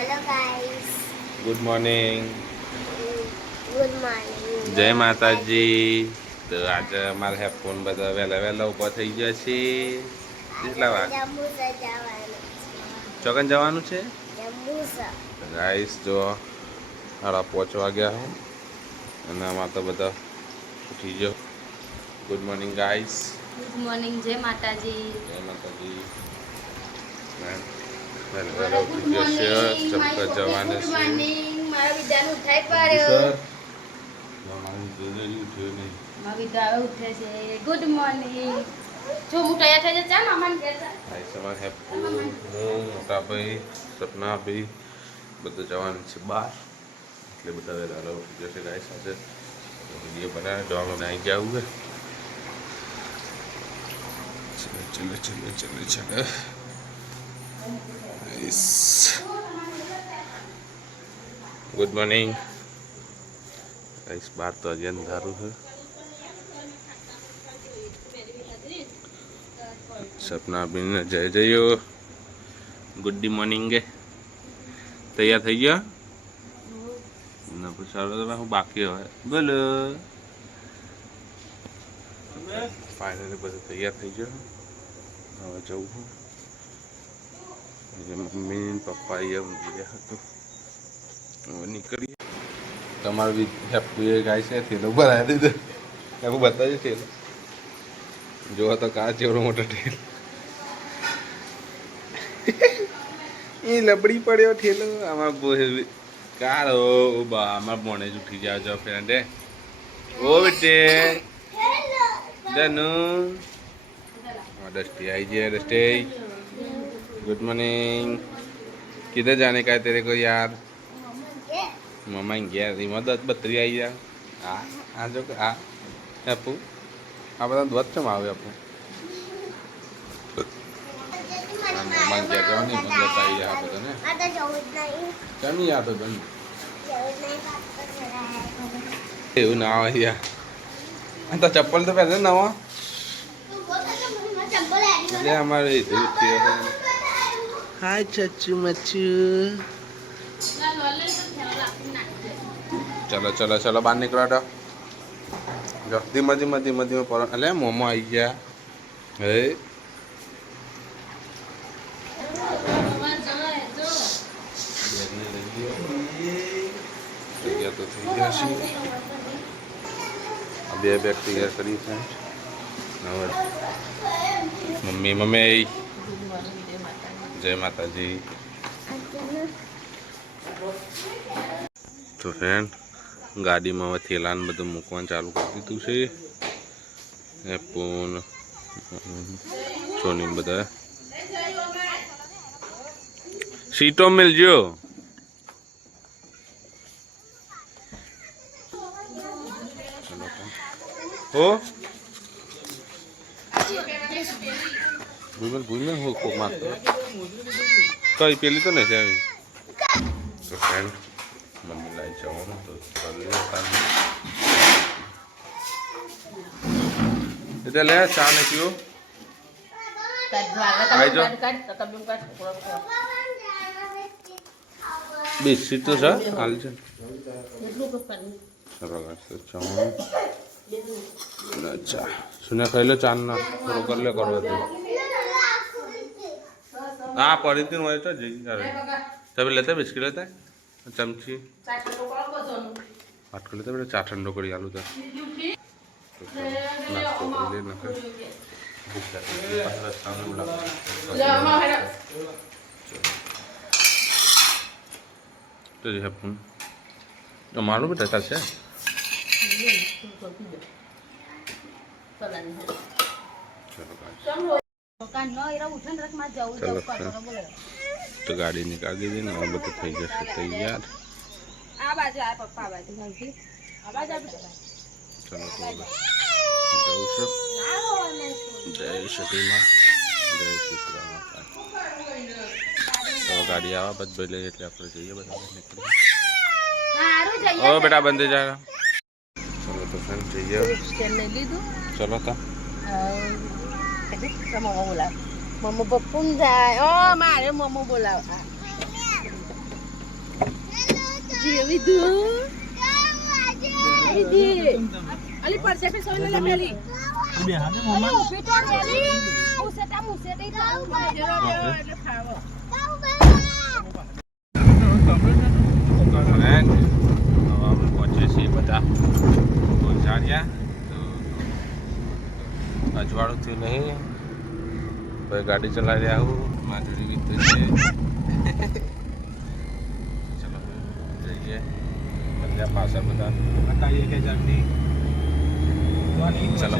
Hello guys good morning. Good morning જય માતાજી. તો આજે અમારે હેપફોન બધા વહેલા વહેલા ઊભા થઈ ગયા છે. કેટલા વાગે जम्बूसर જવાનું ચોકન જવાનું છે? जम्बूसर ગાઈસ જો 5:30 વાગ્યા હો અને આમાં તો બધા ઉઠી ગયો. Good morning guys. Good morning, જય માતાજી. જય માતાજી. વહેલા વહેલા ઉઠી ગયો છે. ચક્કર જવાને છે. મારા વિદ્યાનું ઉઠાઈ સર પાડ્યો. મારી જોડે ઉઠ્યો નહીં. મારા વિદ્યા હવે ઉઠે છે. Good morning. જો હું તૈયાર થઈ જા મામાને કહેતા. ભાઈ સવાર હેપફુલ હું મોટા ભાઈ સપના ભાઈ બધું જવાનું છે બહાર એટલે બધા વહેલા ઉઠી જશે ગાય સાથે વિડીયો બનાવે ડોમાં આવી ગયા આવું ચલો ચલો ચલો ચલો ગુડ મોર્નિંગ ગાઈસ. બહાર તો હજી અંધારું છે. સપના બીને જય જયો ગુડ મોર્નિંગ કે તૈયાર થઈ ગયો ના પછી હું બાકી હોય બોલો. ફાઇનલી બધું તૈયાર થઈ ગયો. હવે જવું મમ્મી પપ્પા અહીંયા ઊંઘી ગયા હતું. હવે નીકળીએ. તમારું બી હેપી ગાય છે થેલો ભરાવી દીધો. હું બતાવી થેલો જો તો કા ચેવડો મોટો ઠેલો એ લબડી પડ્યો ઠેલો આમાં કાળો બા આમાં ભણે જ ઉઠી જાવ છો ફ્રેન્ડે. ઓ બેટે જનુ डस्टी आई जी डस्टी गुड मॉर्निंग. किधर जाने का है तेरे को यार? मम्मा गया मदद बतरी आई जा. हाँ हाँ जो हाँ अपू આ બધા ધ્વજ ચમ આવે આપું મમ્મા ગયા જવાની મદદ આવી જાય આ બધા ને આ તો જવું જ નહીં ચમી યા તો ગણ જવું જ નહીં પાપા કરાય એવું ના આવે યાર. આ તો ચપ્પલ તો પહેરે નવા એટલે અમારે હાય ચચ્ચુ મચ્ચુ. ચલો ચલો ચલો બહાર નીકળો તો જો ધીમે ધીમે ધીમે ધીમે પર એટલે મોમો આવી ગયા. હે તૈયાર તો થઈ ગયા છે. બે બેગ તૈયાર કરી છે. હવે મમ્મી મમ્મી જય માતાજી. તો ફ્રેન્ડ ગાડીમાં હવે થેલાને બધું મૂકવાનું ચાલુ કરી દીધું છે. એપોન સોની બધા સીટો મિલજો. હો ભૂલ હો કોક મારતો કઈ પેલી તો નથી આવી. તો ફ્રેન્ડ મમ્મી લાવી જવાનું તો એટલે લે ચા ને પીવો આવી જાઓ. બિસ્કીટ તો છે હાલ છે. ચા સુને ખાઈ લો ચા ના થોડું કરી લે કરો તો હા પડી હતી હોય તો જઈ અરે તમે લેતા બિસ્કીટ લેતા ચમચી વાટકો લેતા બેટા ચા ઠંડો કરી આલું તો નાસ્તો કરી લે નખે તો જે હેપન મારું બેટા ચાલશે. તો ગાડી નીકાળી દીધી ને હવે બધું થઈ જશે તૈયાર. ચલો તો જવું છું. જય સતીમાં જય સીતરા માતા. તો ગાડી આવા બધ ભાઈ લઈએ એટલે આપણે જઈએ બધા નીકળીએ. ઓ બેટા બંધ થઈ જાય. ચલો તો ફ્રેન્ડ જઈએ. ચલો તો મમ્મો પપ્પું જાય. ઓ મારે મમ્મો બોલાવ. જી વિદુ અલી પર સેફી સોલે લે પેલી બે હાથે મમ્મા ઉભી તો રેલી મુસે દે ચાલુ એટલે ખાવો ફ્રેન્ડ હવે અમે પહોંચીએ છીએ બધા ગોંજાળિયા તો અજવાળું થયું નહીં ભાઈ ગાડી ચલાવી રહ્યા હું માધુરી વિતું છે ચલો જઈએ બધા પાછળ બધા બતાઈએ કે જર્ની ચલો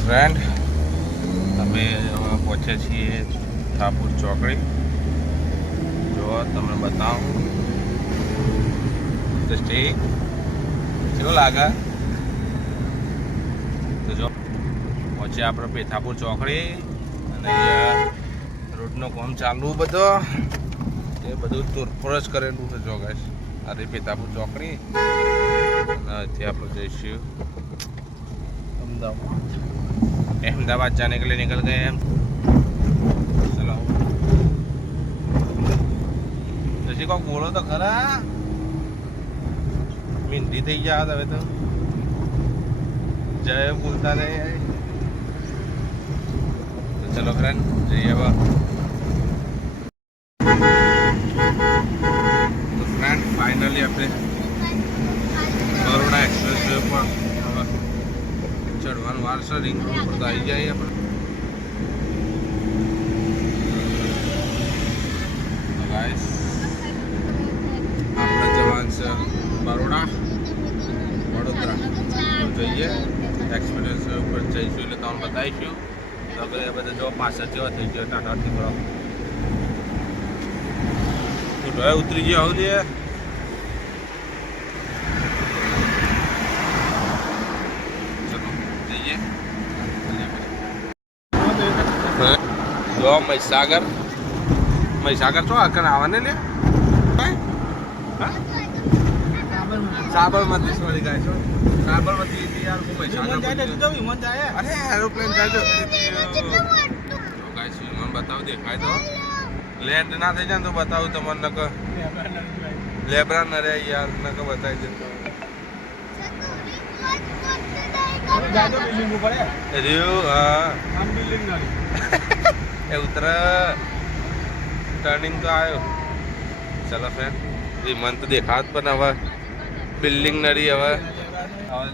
ફ્રેન્ડ અમે હવે પહોંચ્યા છીએ ઠાપુર ચોકડી જો તમને બતાવું તો સ્ટે કેવું લાગે તો જો પહોંચ્યા આપણે પેથાપુર ચોકડી અને અહીંયા રોડનો કામ ચાલુ બધો એ બધું તોડફોડ જ કરેલું છે જો ગાઈસ આ રહી પેથાપુર ચોકડી અને અહીંથી આપણે જઈશું अहमदाबाद जाने के लिए निकल गए हम चलो जैसे को बोलो तो खरा मिंडी થઈ ગયા હવે તો જય બોલતા નહીં તો ચલો ફ્રેન્ડ જઈએ હવે તો ફ્રેન્ડ ફાઇનલી આપણે બરોડા એક્સપ્રેસ વે પર ચડવાનું વાર છે રિંગ રોડ પર તો આવી જાય આપણે ગાઈસ આપણે જવાનું છે વડોદરા તો જઈએ એક્સપ્રેસ ઉપર જઈશું એટલે તમને બતાવીશું તો કે એ બધા જો પાછળ જેવા થઈ ગયો ટાટાથી થોડો ઢોય ઉતરી ગયો આવું દે જો મહીસાગર છો આગળ આવવાને લે સાબરમતી સોરી ગાય છો સાબરમતી યાર હું મહીસાગર અરે એરોપ્લેન જાય તો ગાઈસ વિમાન બતાવ દેખાય તો લેન્ડ ના થઈ જાય તો બતાવું તમને કે લેબ્રા ન રે યાર નકે બતાવી દે ઉતર ટર્નિંગ તો આવ્યો ચલો ફ્રેન્ડ વિમાન તો દેખાત પણ હવે બિલ્ડિંગ નડી હવે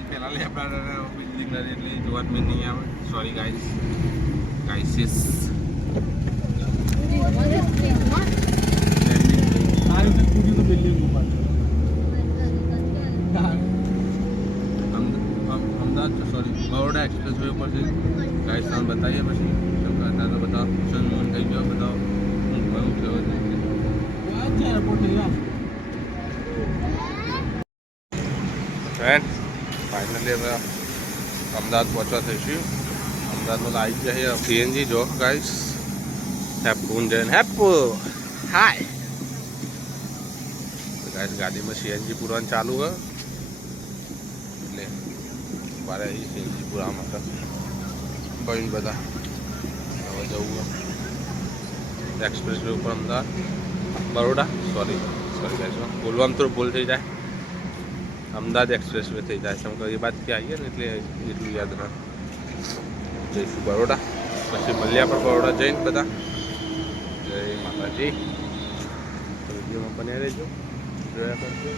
પેલા લેબડા બિલ્ડિંગ નડી એટલે જોવા જ બી નહીં આવે સોરી ગાઈસ ગાઈસીસ અમદાવાદ તો સોરી બરોડા એક્સપ્રેસ વે ઉપર છે ગાઈસ તમે બતાવીએ પછી કરતા તો બધા ફંક્શન મોન થઈ ગયો બધા ઘણું ફ્રેન્ડ ફાઇનલી હવે અમદાવાદ પહોંચવા થઈશું અમદાવાદમાં આવી ગયા છે સીએનજી જો ગાઈસ હેપુ હેપુ હાય ગાઈસ ગાડીમાં સીએનજી પૂરવાનું ચાલુ હોય એટલે મારે અહીં સીએનજી પૂરવા માટે ભાઈ બધા હવે જવું એક્સપ્રેસ વે ઉપર અમદાવાદ બરોડા સોરી ગાઈસ બોલવામાં થોડું ભૂલ થઈ જાય અમદાવાદ એક્સપ્રેસ વે થઈ જાય છે એ બાદ ક્યાં આવીએ ને એટલે એટલું યાદ ના જઈશું બરોડા પછી મલ્યા પર બરોડા જઈને બધા જય માતાજી વિડીયોમાં બને રહેજો જોયા કરજો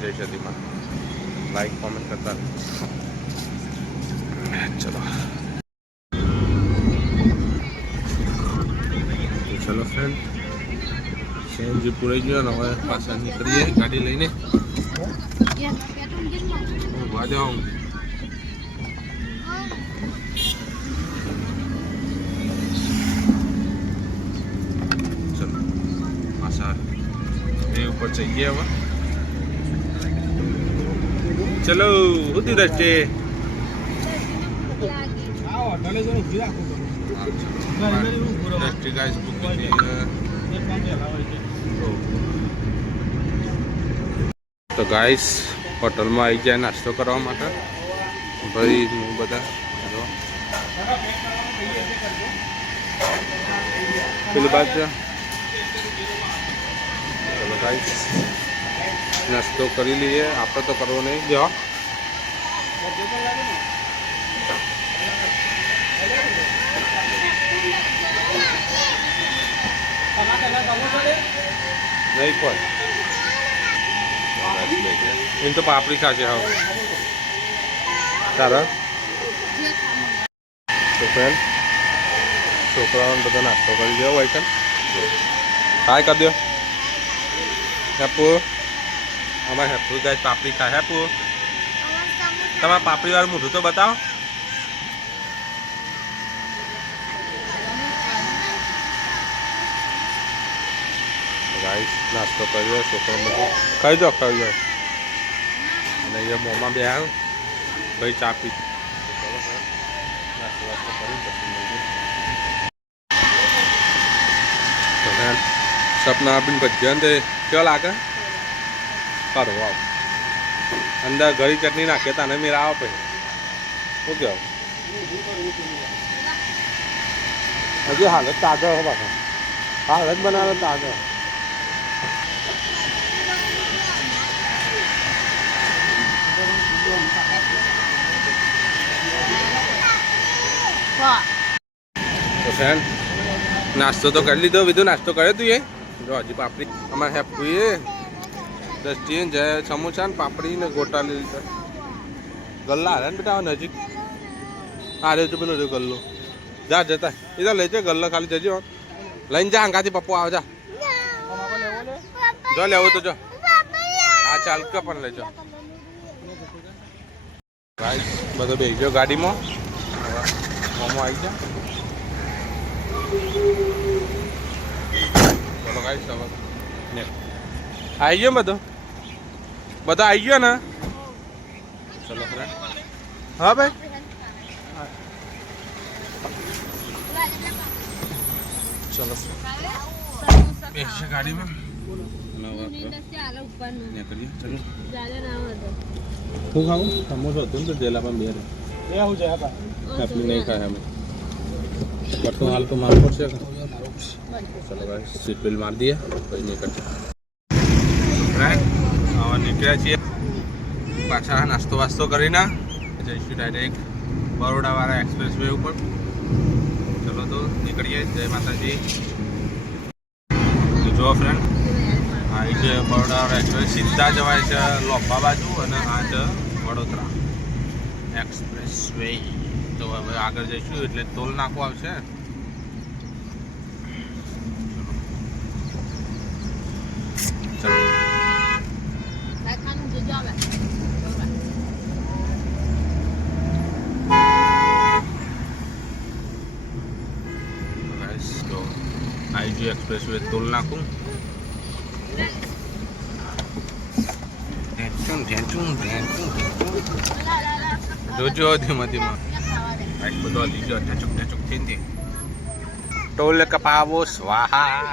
જય સતીમાં લાઈક કોમેન્ટ કરતા ચલો ચલો ફ્રેન્ડ સીએનજી પૂરાઈ ગયો ને હવે પાછા નીકળીએ ગાડી લઈને ઉભા જાઉં ચલો પાછા એ ઉપર જઈએ હવે ચલો ઉધી રસ્તે તો ગાઈસ હોટલમાં આવી જાય નાસ્તો કરવા માટે ભાઈ બધા પેલી બાજુ ગાઈસ નાસ્તો કરી લઈએ, આપણે તો કરવો નહીં. જો નહીં કોઈ એમ તો પાપડી ખાશે. હા તારા તો ફ્રેન્ડ છોકરાઓને બધો નાસ્તો કરી દેવો હોય છે. હાય કરી દો હેપુ. અમારે હેપુ ગાય પાપડી ખાય. હેપુ તમારા પાપડી વાળું મોઢું તો બતાવો. ગાઈસ નાસ્તો કર્યો છોકરો બધું ખાઈ દો અને અહીંયા મોંમાં બે આવ્યું ભાઈ ચા પી નાસ્તો વાસ્તો કરી પછી સપના આપીને ભજ્યા તે કેવા લાગે કરો આવ અંદર ઘરી ચટણી નાખીએ તને મેરા આવો પછી શું કહેવું હજુ હાલત તાજો હો પાછો હાલત બનાવે તાજો. તો ફ્રેન્ડ નાસ્તો તો કરી લીધો. બીજું નાસ્તો કર્યો તું એ જો હજી પાપડી અમારે હેપુએ દસ્ટીને જય સમોસા ને પાપડી ને ગોટા લઈ લીધા. ગલ્લા હારે ને બેટા નજીક હા રે તો પેલો રહ્યો ગલ્લો જા જતા એ તો લઈ જાય ગલ્લો ખાલી જજો લઈને જા અંગાથી પપ્પો આવે જા જો લેવો તો જો હા ચાલ કે પણ લઈ જાઓ. ગાઈસ બધો બેસી ગયો ગાડીમાં. મોમો આવી જા ચલો ગાઈસ હવે આવી ગયો બધો આવી ગયો ને. ચલો ફ્રેન્ડ હા ભાઈ ચલો બેસશે ગાડીમાં નીકળીએ. ચલો શું ખાવું સમોસો હતું ને તો જેલા પણ બે આપણી નહીં ખાય અમે બટું હાલ તો મારવું પડશે. ચલો ભાઈ સીટ બેલ્ટ મારી દઈએ પછી નીકળશે. હવે નીકળ્યા છીએ પાછા નાસ્તો વાસ્તો કરીને જઈશું ડાયરેક્ટ બરોડાવાળા એક્સપ્રેસ વે ઉપર. ચલો તો નીકળીએ. જય માતાજી. જો ફ્રેન્ડ આ છે બરોડાવાળા એક્સપ્રેસ સીધા જવાય છે લોપા બાજુ અને આ છે વડોદરા એક્સપ્રેસ વે. તો હવે આગળ જઈશું એટલે ટોલ નાખવો આવશે. ચલો આઈજી એક્સપ્રેસ વે ટોલ નાખું. જોજો ધીમા ધીમા બાઈક બધો લીધો ઢચુક ઢચુક થઈને ટોલ કપાવો સ્વાહા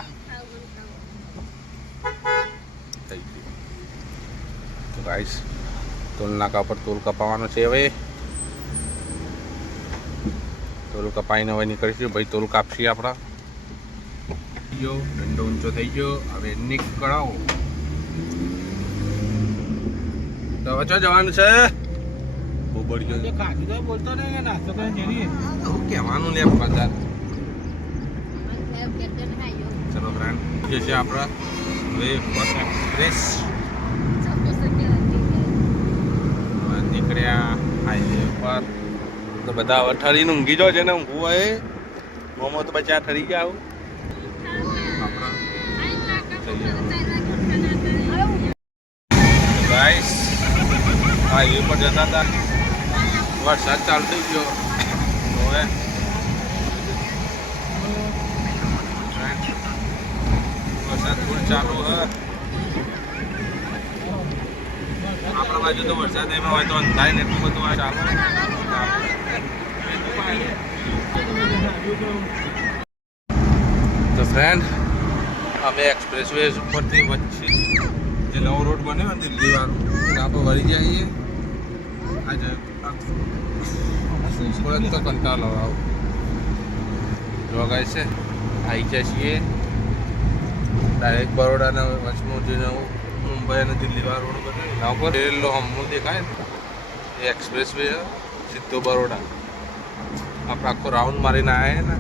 થઈ ગયું. તો ગાઈસ ટોલ નાકા પર ટોલ કપાવવાનો છે. હવે ટોલ કપાઈને હવે નીકળીશું ભાઈ. ટોલ કાપશી આપણા દંડો ઊંચો થઈ ગયો. હવે નીકળાવો તો હવે ચો જવાનું છે. બોલતો નહીં નાસ્તો કહેવાનું લે બધા. ચલો ફ્રેન્ડ જે છે આપણા વે એક્સપ્રેસ નીકળ્યા હાઈવે ઉપર. તો બધા હવે ઠરીને ઊંઘી જાઓ છે ને ઊંઘવું હોય મોમો તો બચા ઠરી ગયા આવું. ગાઈસ હાઈવે પર જતા હતા વરસાદ ચાલુ થઈ ગયો. હવે વરસાદ ફૂલ ચાલુ હે. આપણા બાજુ તો વરસાદ એમાં હોય તો અંધાય ને એટલું બધું આ ચાલુ. તો ફ્રેન્ડ અમે એક્સપ્રેસ વે ઉપરથી વચ્ચે જે નવો રોડ બન્યો ને દિલ્હી વાળો આપણે વળી જઈએ. આજે તો કંટાળો આવું જોવા ગાય છે આવી જાય છીએ ડાયરેક્ટ બરોડાના વચમાં જઈને મુંબઈ અને દિલ્હી વાળા રોડ પર એના ઉપર રેલનો હમણું દેખાય ને એ એક્સપ્રેસ વે સીધો બરોડા. આપણે આખો રાઉન્ડ મારીને આવ્યા ને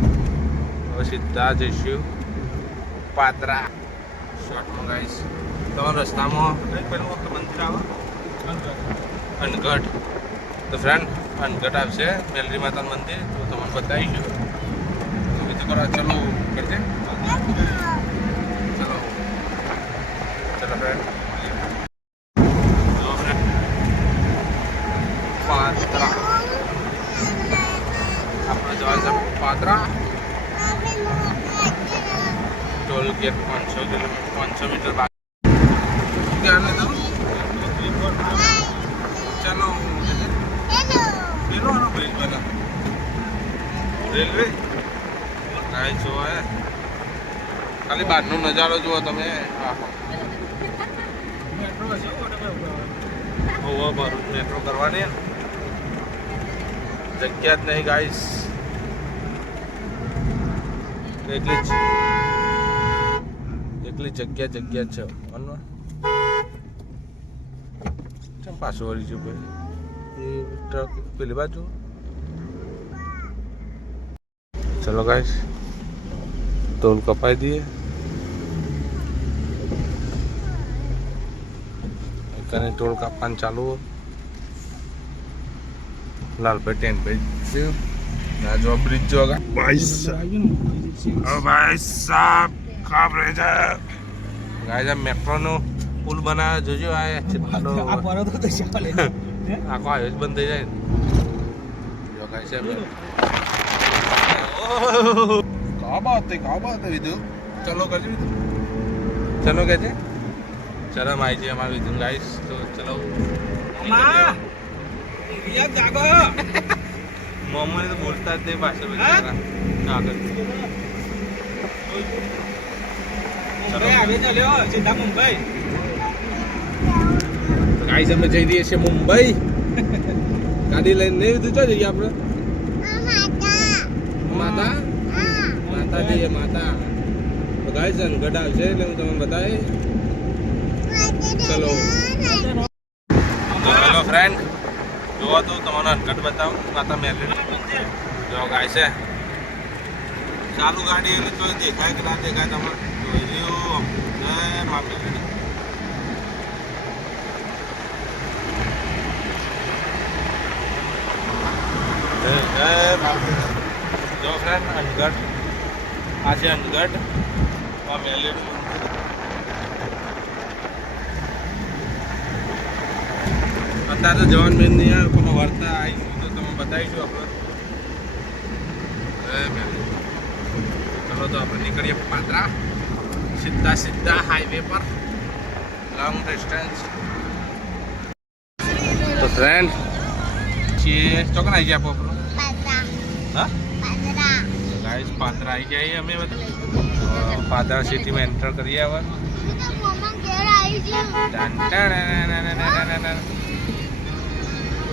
હવે સીધા જઈશું પાત્રા શોર્ટમાં ગાઈશ. તમારા રસ્તામાં કઈ પેલું મંદિર આવે અનગઢ. તો ફ્રેન્ડ અનગઢ આવશે મેલરી માતાનું મંદિર તો તમને બતાવીશું. તો બીજું કરો ચલો કરજે ચલો ચલો ફ્રેન્ડ. જો ફ્રેન્ડ પાત્રા આપણે જવા છે પાત્રા ટોલ ગેટ 500 કિલોમીટર 500 મીટર બાકી ક્યાં ને તો ચલો પેલો બ્રિજ બના રેલવે કાંઈ જો હે ખાલી બહારનો નજારો જુઓ તમે. ભરૂચ મેટ્રો કરવાની જગ્યા જ નહીં ગાઈસ. એટલી જગ્યા છે ચમ પાછું વળી છું ભાઈ એ ટ્રક પેલી બાજુ. ચલો ગાઈસ ટોલ કપાઈ દઈએ. કને ટોલ કાપવાનું ચાલુ લાલભાઈ ટેન્ટ ભાઈ ના જો બ્રિજ જો ભાઈ સાહેબ ખરાબ રહે છે ગાઈસ. મેટ્રોનો પુલ બનાવ્યો જોજો આ આખો હાઈવે બંધ થઈ જાય જો ગાઈસ. કાબા વિધુ ચલો કરજો વિધુ ચલો કે છે શરમ આવી છે અમારે વિધુ ગાઈસ. તો ચલો મોમને તો બોલતા જ પાછળ આગળ ગાઈસ અમે જઈ રહીએ છીએ મુંબઈ. ગાડી લઈને નહીં વિધુ ચો જઈએ આપણે માતા જઈએ માતા. તો ગાઈસ અનગઢ આવશે એટલે હું તમને બતાવી. ચલો હેલો ફ્રેન્ડ જોવો તો તમને અનગઢ બતાવું માતા મેલરી જો ગાઈસ છે ચાલુ ગાડી એટલે તો દેખાય કે ના દેખાય તમારે જોઈ રહ્યું. જય મા મેલરી. જો ફ્રેન્ડ અનગઢ આ છે અનગઢ આ મેલેરી. અત્યારે તો જવાન મેન નહીં આવે પણ વાર્તા આવી તો તમે બતાવીશું આપણે. ચલો તો આપણે નીકળીએ પાત્રા સીધા હાઈવે પર લોંગ ડિસ્ટન્સ. તો ફ્રેન્ડ છીએ ચોકન આવી ગયા આપણો હા ગાઈસ પાત્રા આવી જાય અમે બધા પાત્રા સિટીમાં એન્ટર કરીએ હવે.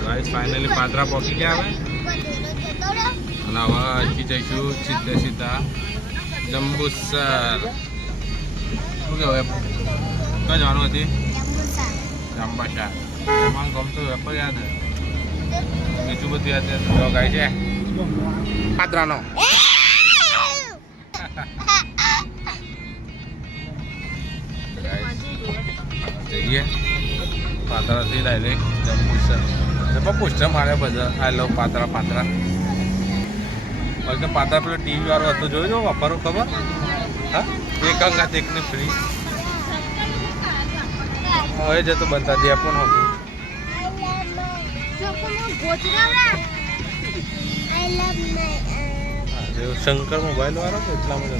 ગાઈસ ફાઇનલી પાત્રા પહોંચી ગયા હવે અને હવે અહીંથી જઈશું સીધા જંબુસર. શું કહેવાય ક્યાં જવાનું હતી જંબાસર. તમારું ગમતું વેપાર યાદ બીજું બધું યાદ જો ગાય છે પાત્રાનો. જઈએ પાત્રાથી ડાયરેક્ટ જંબુસર. પોસ્ટર મારે બધા આઈ લવ પાત્રા બાકી પાત્રા પેલો ટીવી વાળો હતો જોઈ દો વાપરવું ખબર હા એક અંગાત એકની ફ્રી હવે જતો બનતા દે પણ શંકર મોબાઈલ વાળો તો એટલામાં જ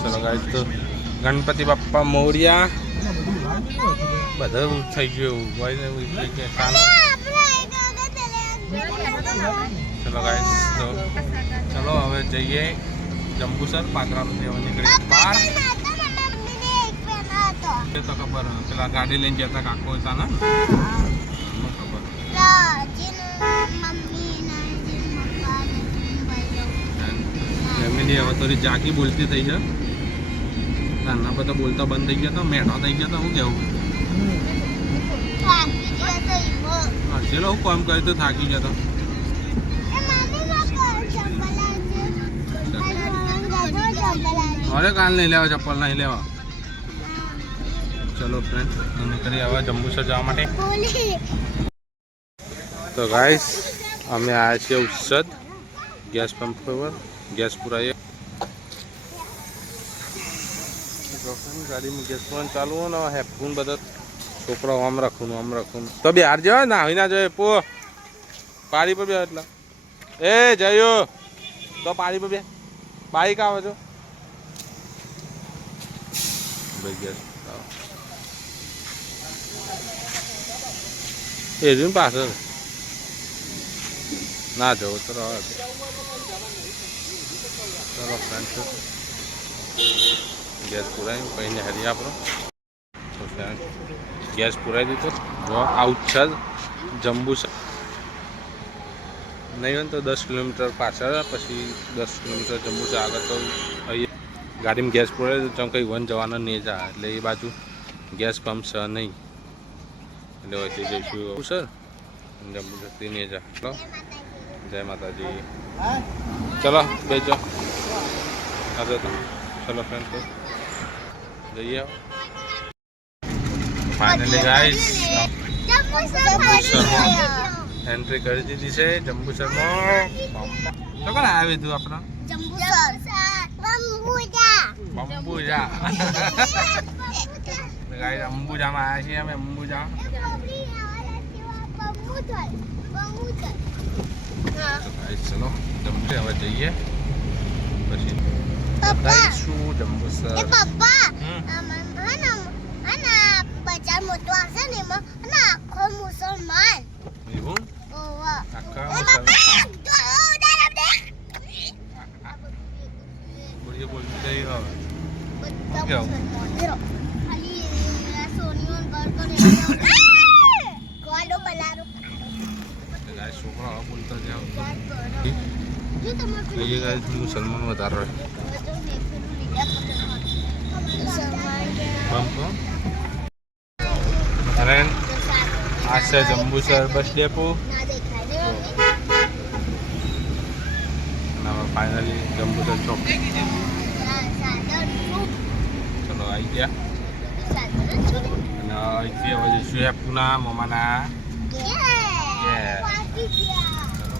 ચલો ગાઈસ તો ગણપતિ બાપ્પા મોર્યા બધા થઈ ગયું એવું ચલો ગાઈસ તો ચલો હવે જઈએ જંબુસર પાત્રામાંથી હવે નીકળી બહાર. તો ખબર પેલા ગાડી લઈને જતા કાકો હતા ને ખબર ફેમિલી હવે થોડી જાકી બોલતી થઈ છે નાના બધા બોલતા બંધ થઈ ગયા તો મેઠો થઈ ગયો તો હું કેવું ચલો હું કામ કર્યું તો થાકી ગયો તો અરે કાલ નહીં લેવા ચપ્પલ નહીં લેવા ચલો ફ્રેન્ડ નીકળી હવે જંબુસર જવા માટે તો ગાઈસ અમે આવ્યા છીએ ઉત્સદ ગેસ પંપ પર ગેસ પુરાઈએ ગાડીમાં ગેસ પુરાવાનું ચાલુ હોય ને હેપફોન બધા છોકરાઓ આમ રાખવું તો બે હાર જવાય ના હોય ના જોઈએ પો પાડી પર બે એટલા એ જયો તો પાડી પર બે બાઈક આવે છો ભાઈ ગેસ એ જ પાછળ ના જવું તો ચલો ફ્રેન્ડ ગેસ પુરાવી કહીને હરી આપણો તો ફ્રેન્ડ ગેસ પુરાવી દીધો જો આઉટ છે જંબુસર નહીં હોય તો 10 કિલોમીટર પાછળ પછી 10 કિલોમીટર જંબુસર આગળ તો અહીંયા ગાડીમાં ગેસ પુરાવી દીધો ચમ કંઈ વન જવાના નહીં જાય એટલે એ બાજુ ગેસ પંપ છે નહીં એટલે વચ્ચે જઈશું સર જંબુસરથી નહીં જા ચલો જય માતાજી ચલો બેજો આજે તો ચલો ફ્રેન્ડ તો જઈએ ફાઇનલી ગાઈસ એન્ટ્રી કરી દીધી છે જંબુસરમાં તો કોણ આવી તું આપણો અંબુજા ગાઈસ અંબુજામાં આવ્યા છીએ અમે અંબુજા ચલો જંબુસર હવે જઈએ પછી બતાવીશું જંબુસર પપ્પા બજાર મોટો હશે ને એમાં આખો મુસલમાન એવું ઓવા આખા મુસલમાન બોલીએ બોલતી જઈ હવે કેવું છોકરા બોલતા જાઓ ये गाइस मुसलमान बता रहे हमको अरे आज से Jambusar bus depot finally Jambusar चौक चलो आई गया पुनः ममाना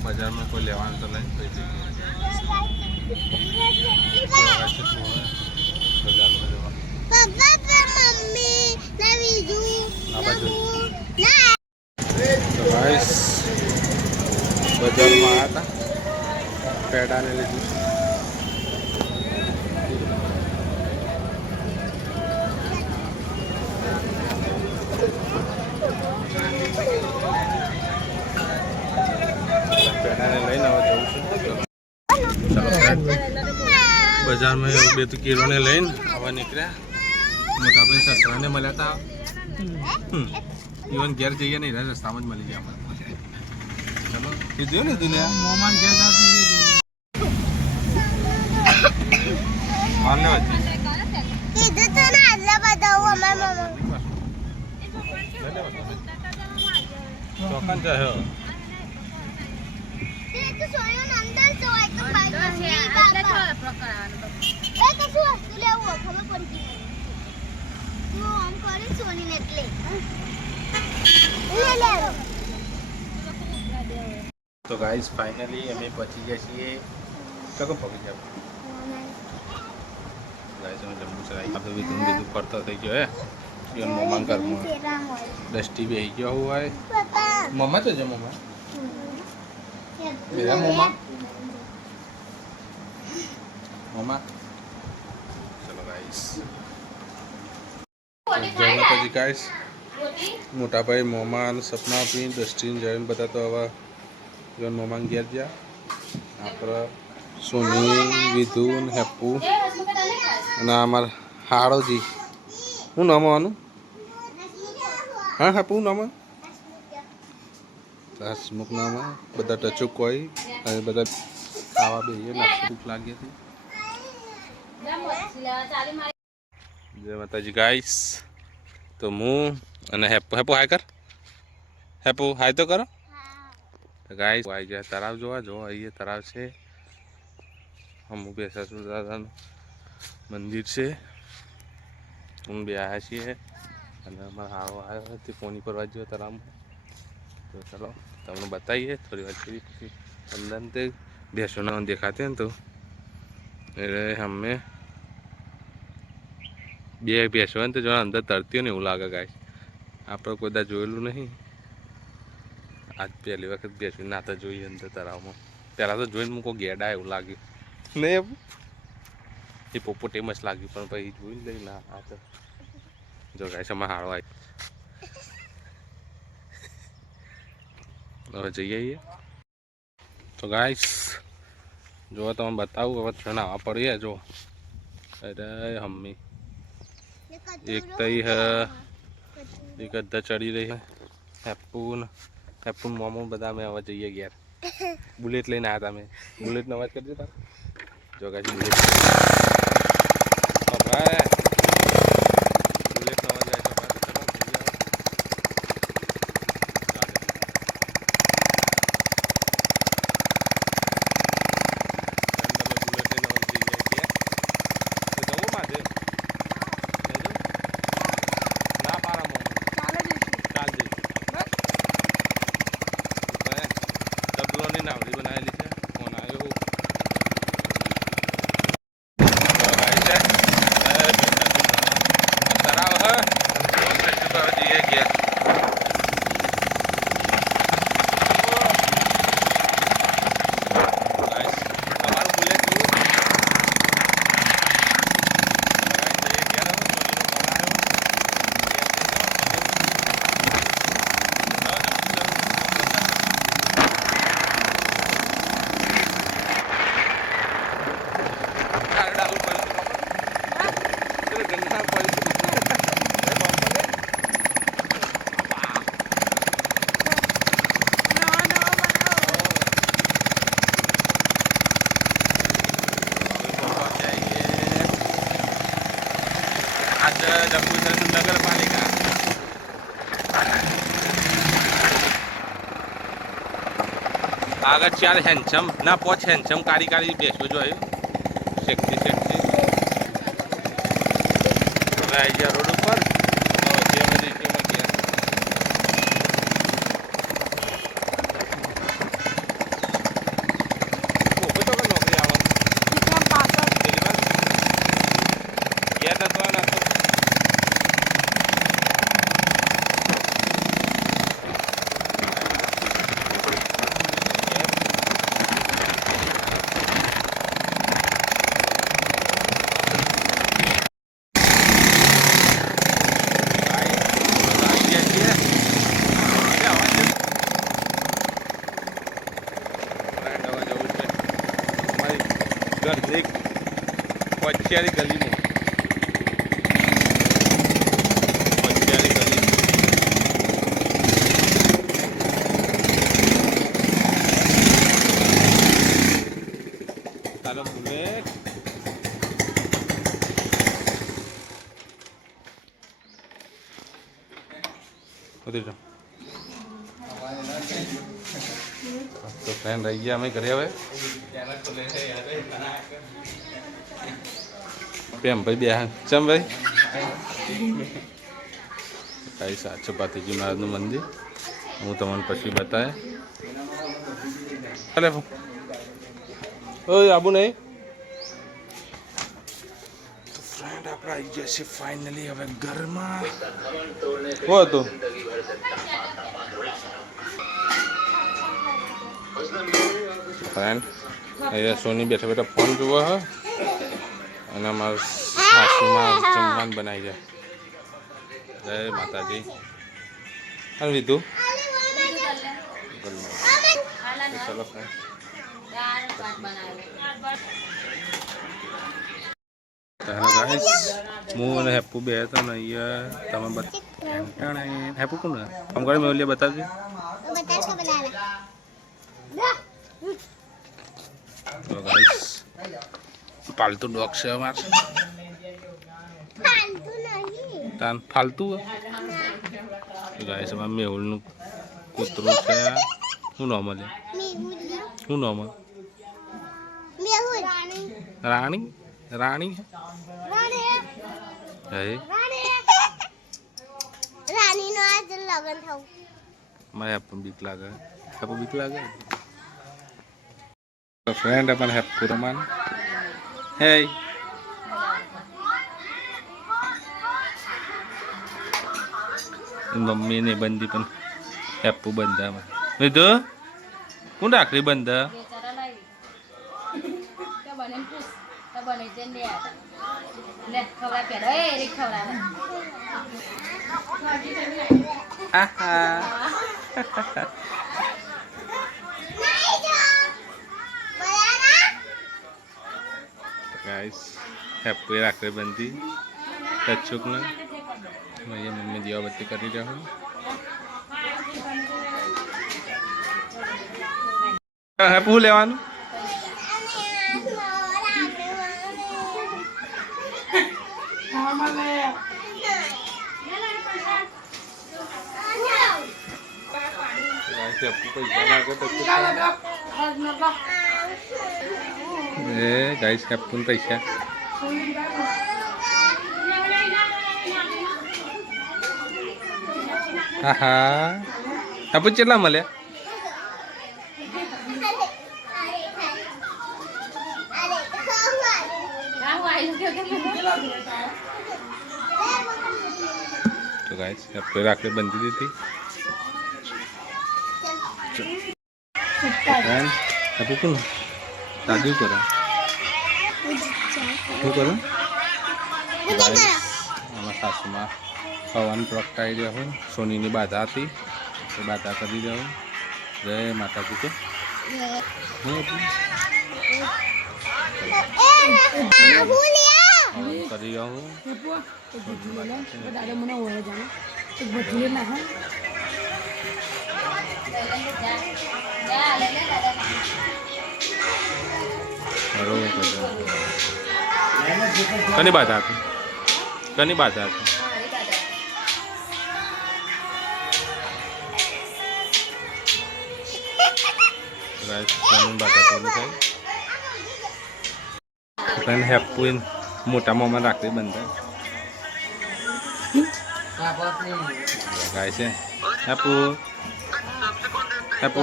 बाजार में कोई लेवान तो नहीं बाजार में जवा तो गाइस बाजार में आया था पेड़ा ने ली बाजार में बे तो किलो ने लईन हवा निकला मोटा भाई ससरा ने મળ્યા હતા इवन घर जाइए नहीं रहा रास्ता में मिल गया चलो किधर ने दुनिया मोहम्मद घर जाती मान ले बच्चे किधर तो ना अल्लाह बताओ हमारे मामा चौकन चाहे हो તે તો સોયન અંદર તો એક બાઈક છે એટલે થોડા પ્રકારનો એ કશું વસ્તુ લેવું ખબર પડી ગઈ હું આમ કરી સોની ને એટલે લે तो गाइस फाइनली हमें पहुंची गए છીએ कब पहुंच गया गाइस हमें जंबूसर आई तो भी तुम करता થઈ ગયો હે યન મમ્મા ઘરમાં ડસ્ટી બેહી ગયો हुआ है मम्मा तो जो मम्मा मेरा मम्मा मम्मा चलो गाइस जय माताजी गाइस मोटा भाई मोमा અને સપના આપી ડસ્ટીન જઈને બધા તો હવે જન મોમાં ઘેર ગયા આપણે સોની વિધુ ને હેપુ અને અમારા હાળોજી શું નામ આનું હા હેપુ નામ હસમુખ નામ બધા ટચુક કોઈ અને બધા ખાવા બેહીએ નાસ્તો ભૂખ લાગી હતી જય માતાજી ગાઈસ. તો હું અને હેપુ હાય કર. હેપુ હાય તો કરો. ગાઈસ આવી ગયા તળાવ જોવા. જો અહીંયા તળાવ છે. અમુક બેસાસુર દાદાનું મંદિર છે. અમે બે આવ્યા છીએ અને અમારા હારો આવ્યો તે પોની પરવા ગયો તળાવમાં. તો ચાલો તમને બતાવીએ થોડી વાર પછી અંદર તે બેસોના દેખાતે ને તો એટલે અમે બે ભેંસો હોય ને તો જો અંદર તરતી હોય ને એવું લાગે ગાય. આપણે કોઈ દા જોયેલું નહીં. આજ પહેલી વખત બેસી નાતા જોઈએ અંદર તળાવમાં. પહેલાં તો જોઈને મૂકો ગેડા એવું લાગ્યું નહીં. એ પોપોટેમસ લાગ્યું પણ પછી જોઈને લઈ ના આ તો જો ગાય છે હારો આવી. હવે જઈએ આવીએ તો ગાઈસ જો તમે બતાવું હવે ટ્રેન આવવા પડીએ. જો અરે હમ્મી એક તઈ એક અડધા ચડી રહી છે. હેપુન મોમો બધા અમે હવે જઈએ ઘેર. બુલેટ લઈને આવ્યા હતા. અમે બુલેટનો અવાજ કરજો તાર. જો ગાઈસ બુલેટ બુલેટનો અવાજ આવે નગરપાલિકા આગળ ચાર હેન્ડસમ ના 5 હેન્ડસમ કારી બેસો જો શેકતી આવી ગયા રોડ ઉપર. એક પચ્યારી ગલીમાં ચાલો બુલેટ તો ફ્રેન્ડ રહી ગયા અમે ઘરે. હવે પ્રેમ ભાઈ બે ચમ ભાઈ કઈ સાચો પાતીજી મહારાજનું મંદિર હું તમને પછી બતાવે. ચાલે ઓય આબુ નહીં. ફ્રેન્ડ આપણે આવી ગયા છે ફાઇનલી હવે ઘરમાં. હો હતું ફ્રેન્ડ અહીંયા સોની બેઠા બેઠા ફોન જોવો હ અને અમારા સાસુમાં જમવાનું બનાવી જાય. જય માતાજી. અને લીધું ચલો ફ્રેન્ડ હું અને હેપુ બે હતા ને અહીંયા તમે હેપુ કોણ આમ કરે મેં ઓલી બતાવજો. તો ગાઈસ પાલતુ ડોગ છે અમારે. તાન ફાલતું ગાય છે મેહુલનું કૂતરું છે શું નામ લે શું નામ રાણી રાણી હે રાણીનો આજ લગન થયું મારે પણ બીક લાગે આપણ બીક લાગે તો ફ્રેન્ડ अपन હેપી રમાન હે મમ્મી ને બંધી પણ હેપુ બંધામાં લીધો કોણ રાખડી બંધા ગાઈસ હેપી રાખડી બંધી કચ્છુક ને મમ્મી દીવાબત્તી કરી રહ્યા હું હેપુ લેવાનું ગાઈસ હેપુ પૈસા હા હેપુ કેટલા મળ્યા તો ગાઈસ હેપુ રાખડી બંધી દીધી હેપુ કોણ દાદુ કરે શું કરો આમાં સાસુમાં ખાવાનું પ્રગટાઈ રહ્યા હોય સોનીની બાધા હતી એ બાધા કરી રહ્યા હોય જય માતાજી કે કરી રહ્યા હું કની બાધા હતી કની બાધા હતી બાધા પૂરી થાય હેપુ મોટા મોમાં રાખડી બંધાય ગાય છે હેપુ હેપુ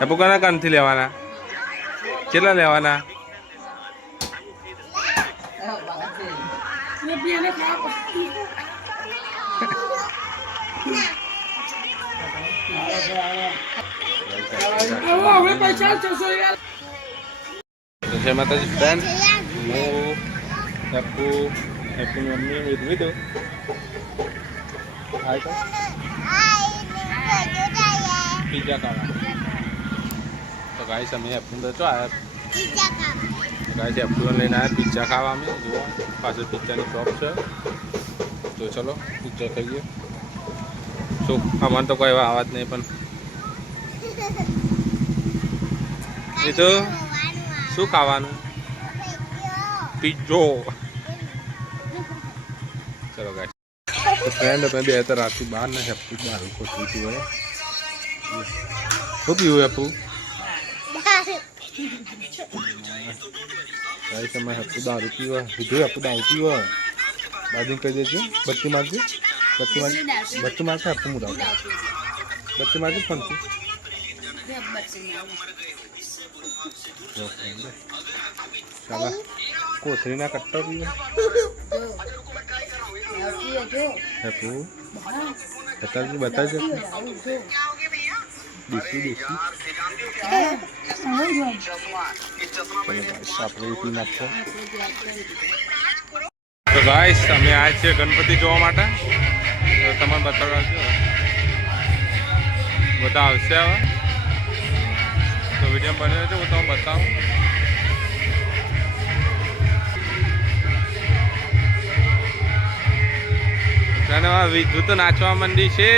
હેપુ કોના કાનથી લેવાના કેટલા લેવાના જય માતાજી ફ્રેન્ડ હું હેપુ મમ્મી વિધ પિઝા ખાવા તો ગાઈસ અમે હેપુ તો આવ્યા ગાઈસ હેપુ લઈને આવ્યા પિઝા ખાવા અમે જુઓ પાછળ પિઝાની શોપ છે તો ચલો પિઝા ખાઈએ શું અમારે તો કોઈ એવા આવાજ નહીં પણ એ તો શું ખાવાનું પિઝ્ઝો ચલો ગાઈસ તો ફ્રેન્ડ આપણે બે તો રાતથી બહાર ને હેપુ બહાર કોશી પીવું હોય શું પીવું હેપુ ગાઈસ અમે હેપુ દારૂ પીવા કીધું હેપુ દારૂ પીવા બાજુ કહી દેજો બત્તી મારજે બત્તી મારશે હેપુ મુડા બત્તી મારજે ફનથી ચાલો કોથળીના કટ્ટા પીવો હેપુ બતાવજો દેશી આપણે પી નાખો તો ગાઈસ અમે આ છે ગણપતિ જોવા માટે તમને બતાવવા બધા આવશે હવે તો વિડીયો બન્યો છે હું તમને બતાવું વિધુ તો નાચવા માંડી છે